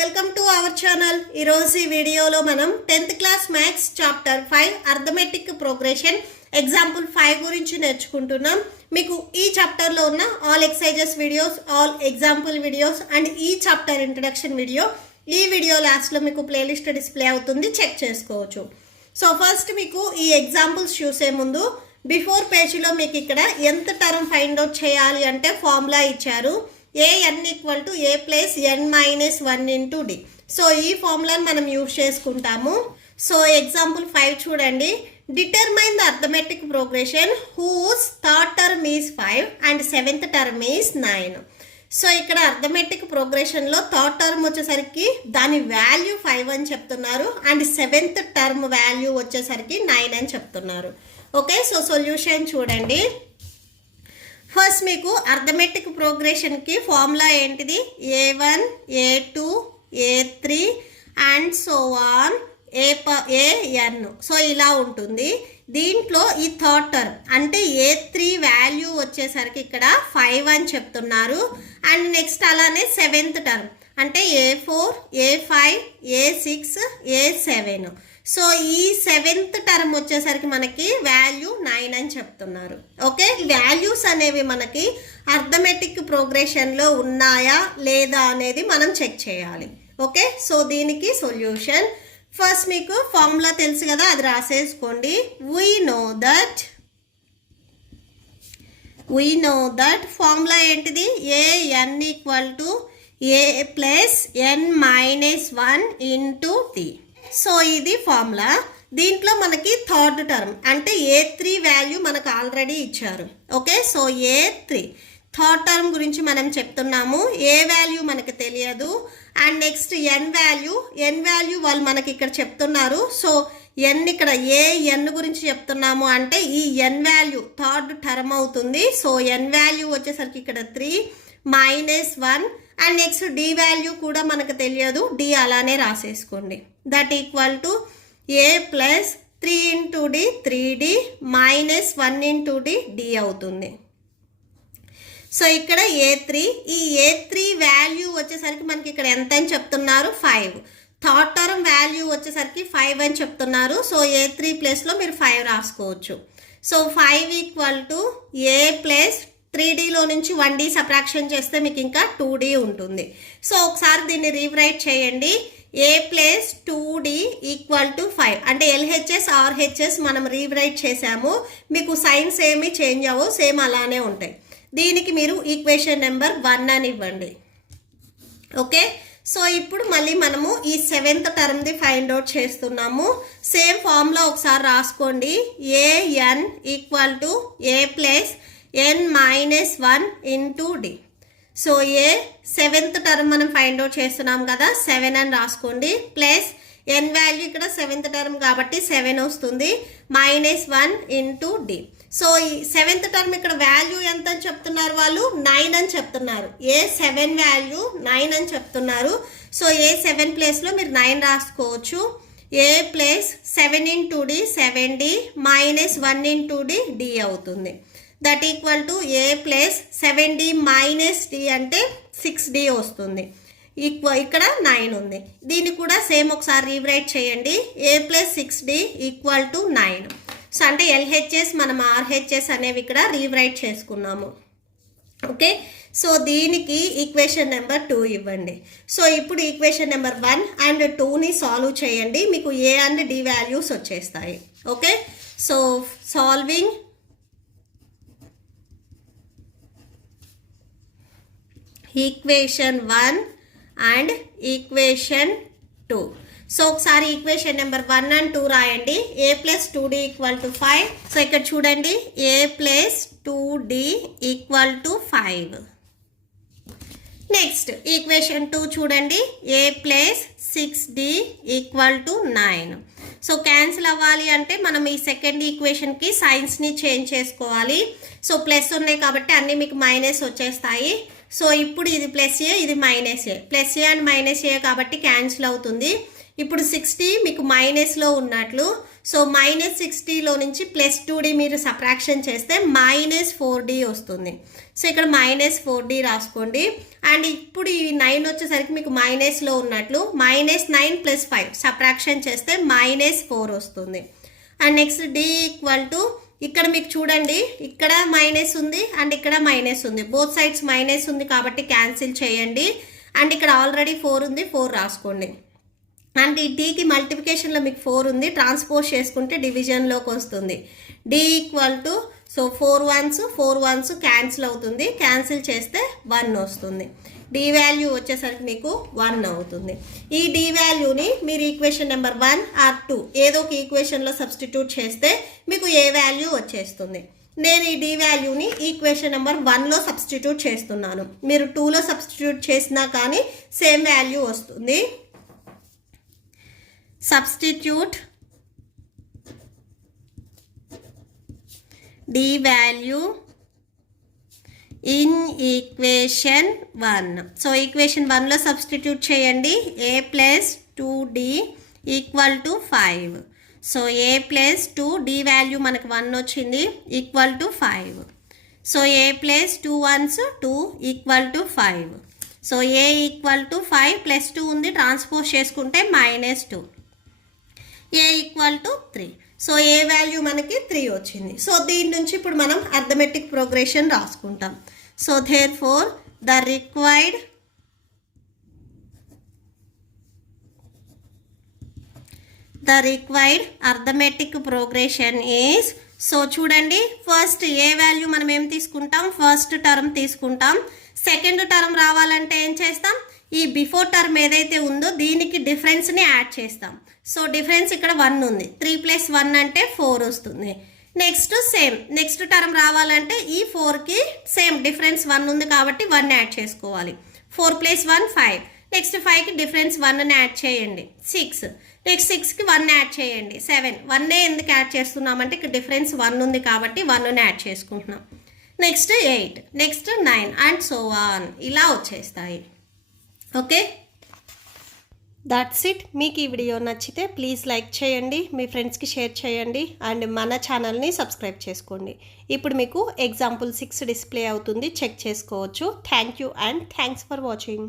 Welcome to our channel. ఈరోజు ఈ వీడియోలో మనం 10th class maths chapter 5 arithmetic progression example 5 గురించి నేర్చుకుంటున్నాం. మీకు ఈ చాప్టర్లో ఉన్న all exercises videos, all example videos and ఈ చాప్టర్ ఇంట్రడక్షన్ వీడియో ఈ వీడియో లాస్ట్లో మీకు ప్లేలిస్ట్ డిస్ప్లే అవుతుంది, చెక్ చేసుకోవచ్చు. సో ఫస్ట్ మీకు ఈ ఎగ్జాంపుల్స్ చూసే ముందు బిఫోర్ పేజీలో మీకు ఇక్కడ ఎంత టర్మ్ ఫైండ్ అవుట్ చేయాలి అంటే ఫార్ములా ఇచ్చారు. an equal to a plus n minus 1 into d. So ఈ ఫార్ములాని మనం యూజ్ చేసుకుంటాము. సో ఎగ్జాంపుల్ 5 చూడండి. Determine the arithmetic progression whose third term is 5 and 7th term is 9. So ఇక్కడ అర్థమెటిక్ ప్రోగ్రెషన్లో థర్డ్ టర్మ్ వచ్చేసరికి దాని వాల్యూ 5 అని చెప్తున్నారు అండ్ 7th టర్మ్ వాల్యూ వచ్చేసరికి 9 అని చెప్తున్నారు. ఓకే, సో సొల్యూషన్ చూడండి. ఫస్ట్ మీకు అర్థమెటిక్ ప్రోగ్రెషన్కి ఫార్ములా ఏంటిది? a1 a2 a3 and so on an. So ఇలా ఉంటుంది. దీంట్లో ఈ థర్డ్ టర్మ్ అంటే a3 వాల్యూ వచ్చేసరికి ఇక్కడ 5 అని చెప్తున్నారు అండ్ నెక్స్ట్ అలానే 7th టర్మ్ అంటే a4 a5 a6 a7. So ఈ 7th టర్మ్ వచ్చేసరికి మనకి వాల్యూ 9 అని చెప్తున్నారు. ఓకే, వాల్యూస్ అనేవి మనకి అర్థమెటిక్ ప్రోగ్రెషన్లో ఉన్నాయా లేదా అనేది మనం చెక్ చేయాలి. ఓకే, సో దీనికి సొల్యూషన్ ఫస్ట్ మీకు ఫార్ములా తెలుసు కదా, అది రాసేసుకోండి. వీ నో దట్ ఫార్ములా ఏంటిది? an equal to a plus n minus 1 into t. So ఇది ఫార్ములా. దీంట్లో మనకి థర్డ్ టర్మ్ అంటే a3 వాల్యూ మనకు ఆల్రెడీ ఇచ్చారు. Okay, so a3 third term గురించి మనం చెప్తున్నాము. ఏ వాల్యూ మనకు తెలియదు అండ్ నెక్స్ట్ n వాల్యూ వాళ్ళు మనకి ఇక్కడ చెప్తున్నారు. సో n ఇక్కడ n గురించి చెప్తున్నాము అంటే ఈ n వాల్యూ థర్డ్ టర్మ్ అవుతుంది. సో n వాల్యూ వచ్చేసరికి ఇక్కడ 3 minus 1 and next d value కూడా మనకు తెలియదు, d అలానే రాసేసుకోండి. That equal to a plus 3 into d 3d minus 1 into d అవుతుంది. సో ఇక్కడ a3 ఈ a3 వాల్యూ వచ్చేసరికి మనకి ఇక్కడ ఎంత అని చెప్తున్నారు? 5. థర్డ్ టర్మ్ వాల్యూ వచ్చేసరికి 5 అని చెప్తున్నారు. సో a3 ప్లస్లో మీరు 5 రాసుకోవచ్చు. So 5 equal to a plus 3dలో నుంచి 1d సబ్ట్రాక్షన్ చేస్తే మీకు ఇంకా 2d ఉంటుంది. సో ఒకసారి దీన్ని రీరైట్ చేయండి. a plus 2d equal to 5 అంటే LHS RHS మనం రీరైట్ చేసాము. మీకు సైన్స్ ఏమీ చేంజ్ అవ్వవు, సేమ్ అలానే ఉంటాయి. దీనికి మీరు ఈక్వేషన్ నెంబర్ 1 అని ఇవ్వండి. ఓకే, సో ఇప్పుడు మళ్ళీ మనము ఈ 7th టర్మ్ది ఫైండ్ అవుట్ చేస్తున్నాము. సేమ్ ఫార్ములా ఒకసారి రాసుకోండి. an equal to a plus n minus 1 into d. So 7th term మనం ఫైండ్ అవుట్ చేస్తున్నాం కదా, 7 అని రాసుకోండి. ప్లస్ n వాల్యూ ఇక్కడ 7th టర్మ్ కాబట్టి 7 వస్తుంది, మైనస్ 1 ఇంటూ d. సో ఈ 7th టర్మ్ ఇక్కడ వాల్యూ ఎంత అని చెప్తున్నారు? వాళ్ళు 9 అని చెప్తున్నారు. a7 వాల్యూ 9 అని చెప్తున్నారు. సో a7 ప్లేస్లో మీరు 9 రాసుకోవచ్చు. a plus 7 into d 7d minus 1 into d అవుతుంది. That equal to a plus 7d minus d అంటే 6d వస్తుంది. ఇక్కడ 9 ఉంది. దీన్ని కూడా సేమ్ ఒకసారి రీరైట్ చేయండి. a plus 6d equal to 9. So అంటే LHS మనం RHS అనేవి ఇక్కడ రీరైట్ చేసుకున్నాము. ఓకే, సో దీనికి ఈక్వేషన్ నెంబర్ 2 ఇవ్వండి. సో ఇప్పుడు ఈక్వేషన్ నెంబర్ 1 అండ్ 2ని సాల్వ్ చేయండి. మీకు a అండ్ d వాల్యూస్ వచ్చేస్తాయి. Okay, so solving equation 1 and equation 2. So ఒకసారి ఈక్వేషన్ నెంబర్ 1 అండ్ 2 రాయండి. a plus 2d equal to 5. So ఇక్కడ చూడండి, a plus 2d equal to 5. Next equation 2 చూడండి, a plus 6d equal to 9. So cancel అవ్వాలి అంటే మనం ఈ సెకండ్ ఈక్వేషన్కి సైన్స్ని చేంజ్ చేసుకోవాలి. సో ప్లస్ ఉన్నాయి కాబట్టి అన్నీ మీకు మైనస్ వచ్చేస్తాయి. సో ఇప్పుడు ఇది ప్లస్ ఏ, ఇది minus a. Plus a and minus a కాబట్టి క్యాన్సిల్ అవుతుంది. ఇప్పుడు 60 మీకు మైనస్లో ఉన్నట్లు. సో -60లో నుంచి +2d మీరు సబ్ట్రాక్షన్ చేస్తే -4d వస్తుంది. సో ఇక్కడ -4d రాసుకోండి. అండ్ ఇప్పుడు ఈ 9 వచ్చేసరికి మీకు మైనస్లో ఉన్నట్లు -9 + 5 సబ్ట్రాక్షన్ చేస్తే -4 వస్తుంది. అండ్ నెక్స్ట్ d = ఇక్కడ మీకు చూడండి ఇక్కడ మైనస్ ఉంది అండ్ ఇక్కడ మైనస్ ఉంది, బోత్ సైడ్స్ మైనస్ ఉంది కాబట్టి క్యాన్సిల్ చేయండి. అండ్ ఇక్కడ ఆల్రెడీ 4 ఉంది, 4 రాసుకోండి. అండ్ ఈ డీకి మల్టిప్లికేషన్లో మీకు 4 ఉంది, ట్రాన్స్పోజ్ చేసుకుంటే డివిజన్లోకి వస్తుంది. d = సో 4 ones క్యాన్సిల్ అవుతుంది, క్యాన్సిల్ చేస్తే 1 వస్తుంది. d వాల్యూ వచ్చేసరికి మీకు 1 అవుతుంది. ఈ d వాల్యూని మీరు ఈక్వేషన్ నెంబర్ 1 ఆర్ 2 ఏదో ఒక ఈక్వేషన్లో సబ్స్టిట్యూట్ చేస్తే మీకు ఏ వాల్యూ వచ్చేస్తుంది. నేను ఈ d వాల్యూని ఈక్వేషన్ నెంబర్ 1లో సబ్స్టిట్యూట్ చేస్తున్నాను. మీరు 2లో సబ్స్టిట్యూట్ చేసినా కానీ సేమ్ వాల్యూ వస్తుంది. Substitute d value in equation 1. So equation 1లో సబ్స్టిట్యూట్ చేయండి. a + 2d = 5. So a + 2 d value మనకు 1 వచ్చింది = 5. So a + 2 ones 2 = 5. So a = 5 + 2 ఉంది, ట్రాన్స్పోజ్ చేసుకుంటే -2. a = 3. సో ఏ వాల్యూ మనకి 3 వచ్చింది. సో దీని నుంచి ఇప్పుడు మనం అర్థమెటిక్ ప్రోగ్రెషన్ రాసుకుంటాం. So therefore the required arithmetic progression is, so చూడండి ఫస్ట్ ఏ వాల్యూ మనం ఏం తీసుకుంటాం, ఫస్ట్ టర్మ్ తీసుకుంటాం. సెకండ్ టర్మ్ రావాలంటే ఏం చేస్తాం, ఈ బిఫోర్ టర్మ్ ఏదైతే ఉందో దీనికి డిఫరెన్స్ని యాడ్ చేస్తాం. సో డిఫరెన్స్ ఇక్కడ 1 ఉంది, 3 + 1 అంటే 4 వస్తుంది. నెక్స్ట్ టర్మ్ రావాలంటే ఈ 4కి సేమ్ డిఫరెన్స్ 1 ఉంది కాబట్టి 1 యాడ్ చేసుకోవాలి. 4 + 1 5. నెక్స్ట్ 5కి డిఫరెన్స్ 1ని యాడ్ చేయండి 6. నెక్స్ట్ 6కి 1 యాడ్ చేయండి 7. 1 ఎందుకు యాడ్ చేస్తున్నామంటే ఇక్కడ డిఫరెన్స్ 1 ఉంది కాబట్టి 1ని యాడ్ చేసుకుంటున్నాం. Next 8, next 9 and so on ఇలా వచ్చేస్తాయి. Okay, that's it. మీకు ఈ వీడియో నచ్చితే ప్లీజ్ లైక్ చేయండి, మీ ఫ్రెండ్స్కి షేర్ చేయండి అండ్ మన ఛానల్ని సబ్స్క్రైబ్ చేసుకోండి. ఇప్పుడు మీకు ఎగ్జాంపుల్ 6 డిస్ప్లే అవుతుంది, చెక్ చేసుకోవచ్చు. Thank you and thanks for watching.